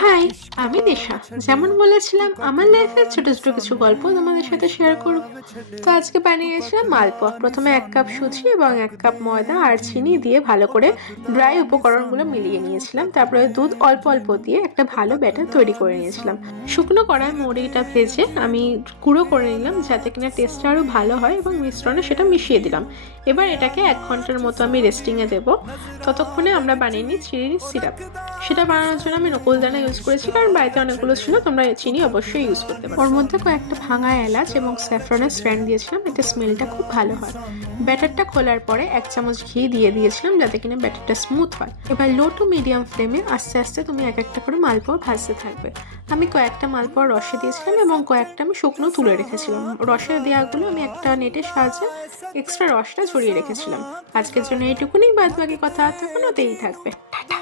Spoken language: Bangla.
হাই, আমি নেশা। যেমন বলেছিলাম আমার লাইফের ছোট ছোট কিছু গল্প তোমাদের সাথে শেয়ার করব। তো আজকে বানিয়েছিলাম মালপোয়া। প্রথমে 1 কাপ সুজি এবং 1 কাপ ময়দা আর চিনি দিয়ে ভালো করে ড্রাই উপকরণগুলো মিলিয়ে নিয়েছিলাম। তারপরে দুধ অল্প অল্প দিয়ে একটা ভালো ব্যাটার তৈরি করে নিয়েছিলাম। শুকনো কড়ায় মুড়িটা ভেজে আমি গুঁড়ো করে নিলাম যাতে কিনা টেস্টটা আরও ভালো হয় এবং মিশ্রণে সেটা মিশিয়ে দিলাম। এবার এটাকে 1 ঘন্টার মতো আমি রেস্টিংয়ে দেবো। ততক্ষণে আমরা বানিয়ে নিই চিনির সিরাপ। সেটা বানানোর জন্য আমি নকুলদানা ইউজ করেছি, কারণ বাড়িতে অনেকগুলো ছিল। তোমরা চিনি অবশ্যই ইউজ করতে পারো। ওর মধ্যে কয়েকটা ভাঙা এলাচ এবং স্যাফরনের স্ট্র্যান্ড দিয়েছিলাম, এতে স্মেলটা খুব ভালো হয়। ব্যাটারটা খোলার পরে 1 চামচ ঘি দিয়ে দিয়েছিলাম যাতে কিনা ব্যাটারটা স্মুথ হয়। এবার লো টু মিডিয়াম ফ্লেমে আস্তে আস্তে তুমি এক একটা করে মালপোয়া ভাজতে থাকবে। আমি কয়েকটা মালপোয়া রসে দিয়েছিলাম এবং কয়েকটা আমি শুকনো তুলে রেখেছিলাম। রসে দেওয়াগুলো আমি একটা নেটের সাহায্যে এক্সট্রা রসটা ছড়িয়ে রেখেছিলাম। আজকের জন্য এইটুকুনি, বাদ বাকি কথা তখন ওতেই থাকবে। টাটা।